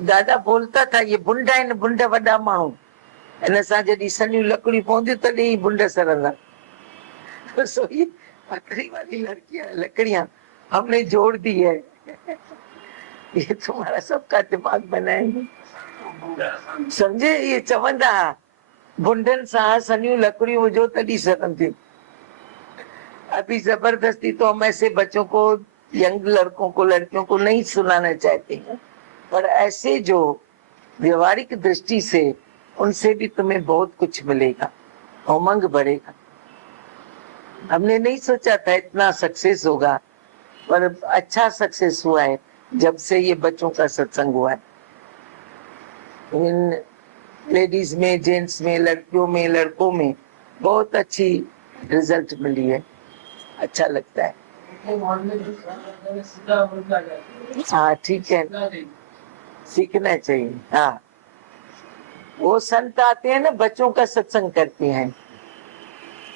दादा बोलता था ये बुंड आहिनि बुंड वॾा माण्हू इन सां जॾहिं सनियूं लकड़ियूं पवंदियूं तॾहिं ई बुंड सरंदा। सो ये पतली वाली लकड़ियां हमने जोड़ दी है। ये तुम्हारा सबका दिमाग बनाएंगे समझे। ये चवंदा बुंडन सां सनियूं लकड़ियूं हुजो तॾहिं सरंदियूं। अभी जबरदस्ती तो हम ऐसे बच्चों को यंग लड़कों को लड़कियों को नहीं सुनाना चाहते हैं, पर ऐसे जो व्यवहारिक दृष्टि से उनसे भी तुम्हें बहुत कुछ मिलेगा, उमंग बढ़ेगा। हमने नहीं सोचा था इतना सक्सेस होगा, पर अच्छा सक्सेस हुआ है जब से ये बच्चों का सत्संग हुआ है। इन लेडीज में, जेंट्स में, लड़कियों में, लड़कों में बहुत अच्छी रिजल्ट मिली है। अच्छा लगता है। हाँ ठीक है, सीखना चाहिए। हाँ वो संत आते हैं ना, बच्चों का सत्संग करते हैं,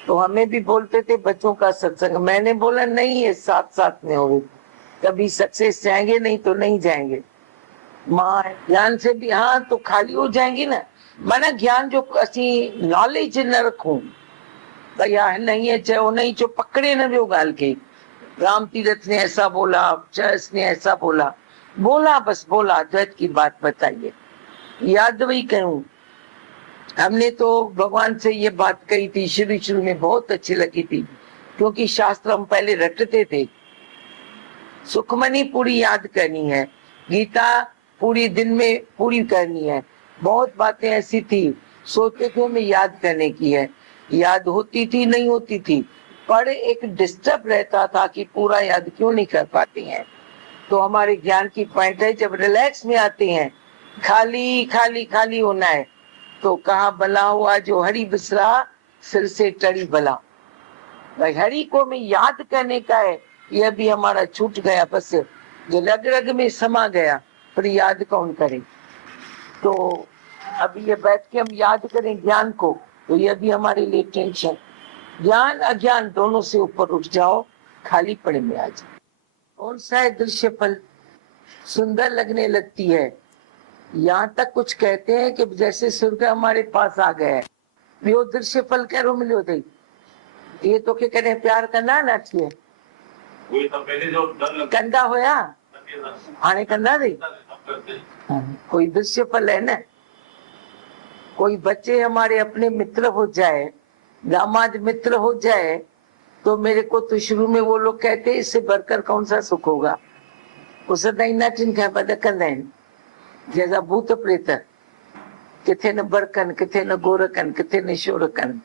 तो हमें भी बोलते थे बच्चों का सत्संग। मैंने बोला नहीं, ये साथ साथ में होगी, कभी सक्सेस जाएंगे नहीं तो नहीं जाएंगे। मां ज्ञान से भी हाँ तो खाली हो जाएंगी ना। माना ज्ञान जो असी नॉलेज न रखूं भैया नहीं है चयो नहीं जो पकड़े न वियो गाल के। राम तीरथ ने ऐसा बोला, चरस ने ऐसा बोला, बोला बस बोला, अद्वैत की बात बताइए, याद वही कहूं। हमने तो भगवान से ये बात कही थी शुरू शुरू में, बहुत अच्छी लगी थी, क्योंकि शास्त्र हम पहले रटते थे। सुखमनी पूरी याद करनी है, गीता पूरी दिन में पूरी करनी है। बहुत बातें ऐसी थी सोचते थे हमें याद करने की है, याद होती थी नहीं होती थी, पर एक डिस्टर्ब रहता था कि पूरा याद क्यों नहीं कर पाते हैं। तो हमारे ज्ञान की पॉइंट है जब रिलैक्स में आते हैं, खाली खाली खाली होना है, तो कहा भला हुआ जो हरि बिसरा सिर से टड़ी भला। भाई हरि को में याद करने का है, यह भी हमारा छूट गया, बस जो रग रग में समा गया, फिर याद कौन करे। तो अब ये बैठ के हम याद करें ज्ञान को, तो यह भी हमारे लिए टेंशन। ज्ञान अज्ञान दोनों से ऊपर उठ जाओ, खाली पड़े में आ जाओ। कौन सा है दृश्य फल, सुंदर लगने लगती है। यहाँ तक कुछ कहते हैं कि जैसे स्वर्ग हमारे पास आ गया है, वो दृश्य फल कहो मिलो थी, ये तो के करें प्यार कंदा ना थिए कंदा होया हाणे कंदा थी। कोई दृश्य फल है ना। कोई बच्चे हमारे अपने मित्र हो जाए, दामाद मित्र हो जाए, तो मेरे को तो शुरू में वो लोग कहते इससे बढ़कर कौन सा सुख होगा। उस नटिन खां पद कंदा आहिनि, जैसा भूत प्रेत, किथे न बड़कन, किथे न गोरकन, किथे न शोरकन।